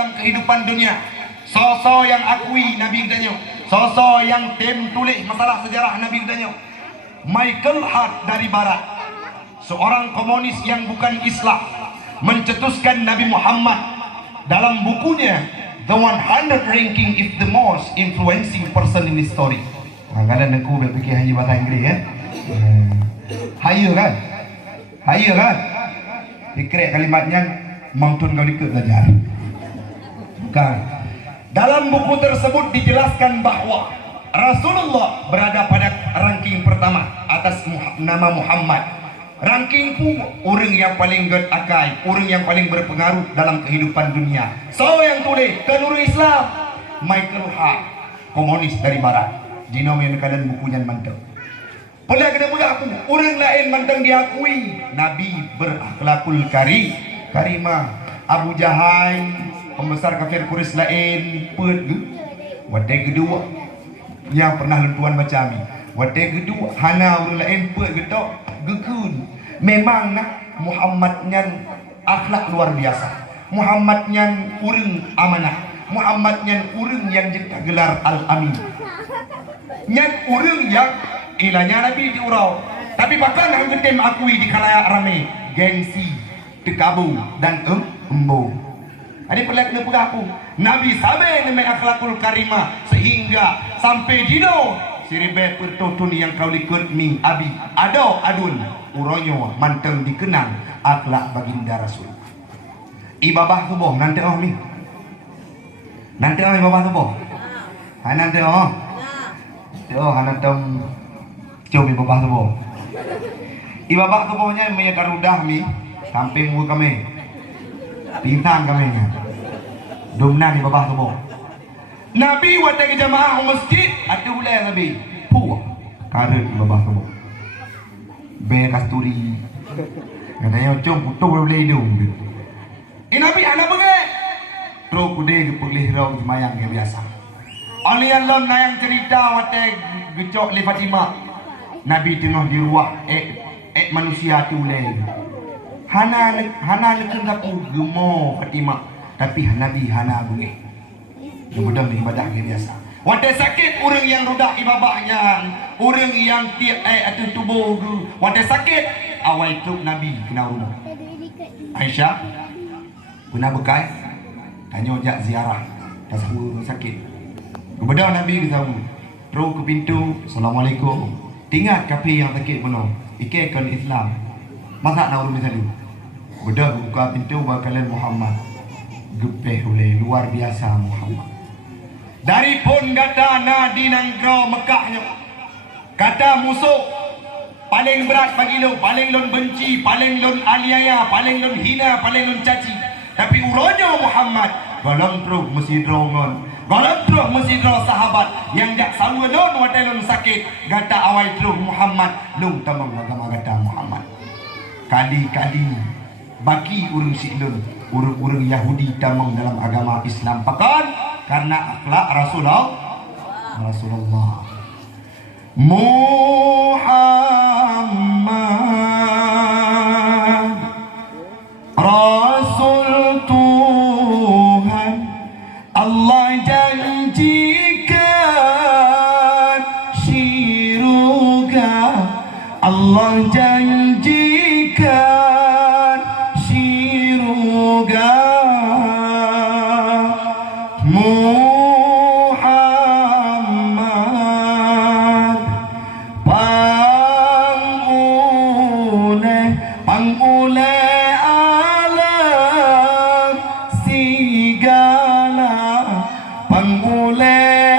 dalam kehidupan dunia. Sosok yang akui Nabi Danyo, sosok yang tulis masalah sejarah Nabi Danyo. Michael Hart dari Barat, seorang komunis yang bukan Islam, mencetuskan Nabi Muhammad dalam bukunya The 100 Ranking is the most influencing person in history. Kadang-kadang aku berfikir hanya bahasa Inggeris ya. Haya kan? Haya kan? Dikira kalimatnya Mountain kau ikut belajar. Bukan. Dalam buku tersebut dijelaskan bahawa Rasulullah berada pada ranking pertama atas nama Muhammad. Ranking pun orang yang paling gerakai, orang yang paling berpengaruh dalam kehidupan dunia. So yang tulis Telur Islam, Michael Hart, komunis dari Barat. Dino yang kalian bukunya mantap. Boleh kena pula aku, orang lain mantang diakui Nabi berakhlakul karimah. Abu Jahal, pembesar kafir Quraisy lain, wadai kedua yang pernah lentuan macam ni. Wadai kedua hana orang lain getok gekun. Memang nak Muhammad yang akhlak luar biasa. Muhammad yang urang amanah. Muhammad yang urang yang jeta gelar Al-Amin. Yang urang yang ilahnya Nabi diurau. Tapi bahkan hang getem akui di khalayak ramai, gengsi, tekabu dan embo. Ada perlu kena perahu. Nabi sampai dengan akhlakul karimah sehingga sampai dino siribe pertotun yang kau likut mi abi ado adun uronyo manteng dikenang akhlak baginda Rasul. Ibabah tubuh nanti ni. Nanti ibabah tubuh. Nanti nanti jom ibabah tubuh. Ibabah tubuhnya punya karudah mi samping muka kami. Bintang kami nya. Domna di bawah tubuh. Nabi watai jamaah masjid ada ulai Nabi. Puah. Karet di bawah tubuh. Be kasturi. Katanya jom putu boleh dong. Nabi anak bengai. Terus kude dipulih rau semayang yang biasa. Ali Allah nayang cerita watai gecok li Fatimah. Nabi tengah di ruah manusia tu ulai. Hana lekin aku gemo Fatimah, tapi Nabi hana bunyi. Kemudian ibadah yang biasa. Wadah sakit orang yang rudak ibadahnya, orang yang tiap atau tubuh. Wadah sakit awal itu Nabi kena rumah. Aisyah guna bekai, tanya jak ziarah, tak semua sakit. Kemudian Nabi beritahu, terus ke pintu, Assalamualaikum. Tinggal kapi yang sakit penuh, ikutkan Islam. Masa nak urus misalnya? Budak buka pintu bakalan Muhammad. Gepeh oleh luar biasa Muhammad. Dari pun kata Nadi Nanggro Mekahnya. Kata musuh paling berat bagi lo, paling lon benci, paling lon aniaya, paling lon hina, paling lon caci. Tapi uronya Muhammad golong terus mesti drongon. Golong terus mesti drong sahabat yang jak sama lon wadai lon sakit. Kata awal terus Muhammad lung tamang agama kata Muhammad. Kali-kali bagi urang silun, urang Yahudi tamang dalam agama Islam pakan karena akhlak Rasulullah. Muhammad Rasul Tuhan, Allah janjikan syurga, Allah janjikan syurga. Muhammad pangule alam sigala, pangule